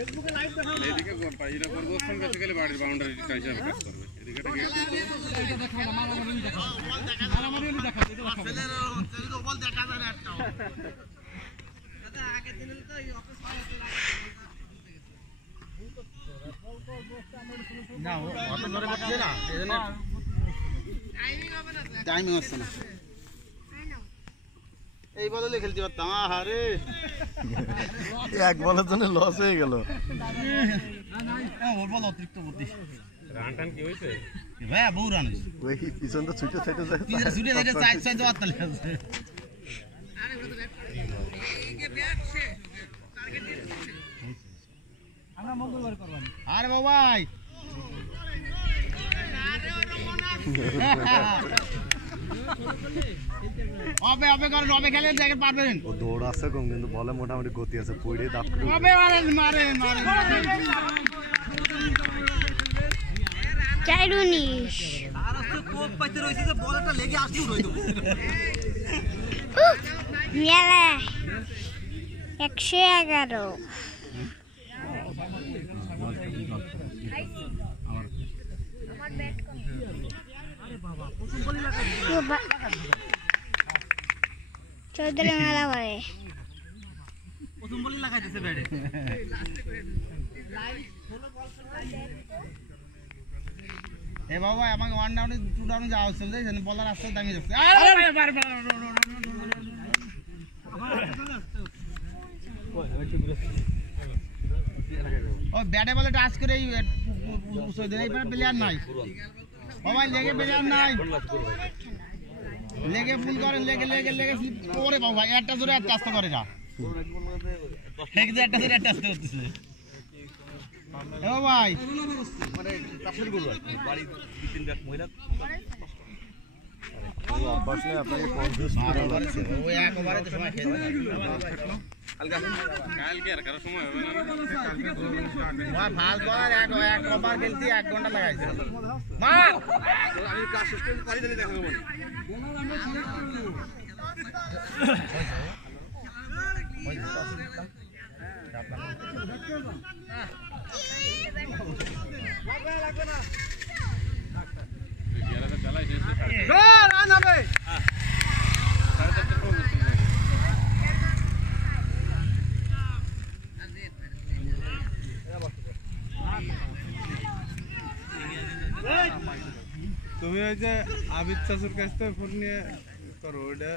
এদিকে এটা করবো বেসিক্যালি বাড়ির বাউন্ডারি হিসাবে কাজ করবে এদিকে এটা দেখাবো না মারামারি দেখাবো মারামারি দেখাবো এটা দেখাবো ছেলে তো বল দেখা যায় না একটা দাদা আগে দিন তো এই অফিস না অত ধরে বাজছে না এজন্য টাইমিং হবে না টাইমিং হচ্ছে না এই বলে খেলতে পারতাম আরে এক বলের জন্য লস হয়ে গেল ওর বল অতিরিক্ত বুদ্ধি রান টান কি হইছে ভাই বহু রান হইছে ওই পিছন তো ছুটে ছুটে যায় পিছনে ছুটে যায় চাই চাই দেওয়ার তালে আছে আরে ওটা ব্যাট এই ব্যাট সে টার্গেট দিয়ে আমরা মঙ্গলবার করব আরে বাবাই আরে ওর মনা অবে করে অবে খেলে দেখে পারবেন ও দৌড় আছে কম কিন্তু বলে মোটামুটি গতি আছে পড়ে দাপ অবে মারেন চাইরুনিশ আর তো কোপ পাইতে রইছে যে বলটা লেগে আসি উড়াই দেব মেলা 111 আমার ব্যাট কম আরে বাবা প্রথম বলই লাগা চৌধুরী মেলা করে প্রথম বলই লাগাই দিয়েছে ব্যাটে এ বাবা আমাকে ওয়ান ডাউনে টু ডাউনে যাওয়া চলছে জানেন বলার রাস্তা দামি যাচ্ছে আরে বারে ও ব্যাটে বলে টাচ করে এই প্লেয়ার নাই বাবা লেগে প্লেয়ার নাই লেগে ফুল করে লেগে স্লিপ করে বাবা একটা জোরে একটা আস্তে করে না একটা জোরে একটা আস্তে করতেছে এ ভাই মানে কাপড় গুলো বাড়ি তিন ব্যাট মহিলা অভ্যাস নেই আপনাকে কনফিউজ করে রাখছে ওই একবারে তো সময় খেয়ে কালকে আর কারো সময় হবে না ওই ভাল করার এক ওভার খেলতে 1 ঘন্টা লাগাইছে মা আমি কাজ শেষ করে পারি দিলে দেখাবো বলি লাগবে না রান হবে তুমি ওই যে আবিদ চাচুর কাছ থেকে ফোন নিয়ে করো ওইটা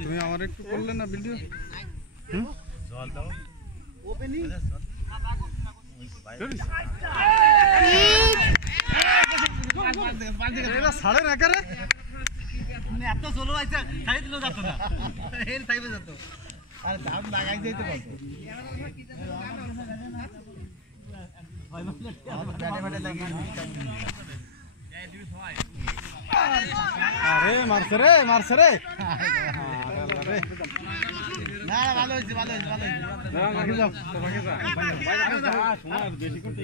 তুমি আমার একটু করলে না ভিডিও সাড়ে না করে এত চলো আইছে খাই দিলেও যাতো না এর টাইমে যেত আরে দাম লাগাই যাইতে কত ব্যাটে লাগিয়ে আরে মারছে রে না ভালো হয়েছে বেশি করতে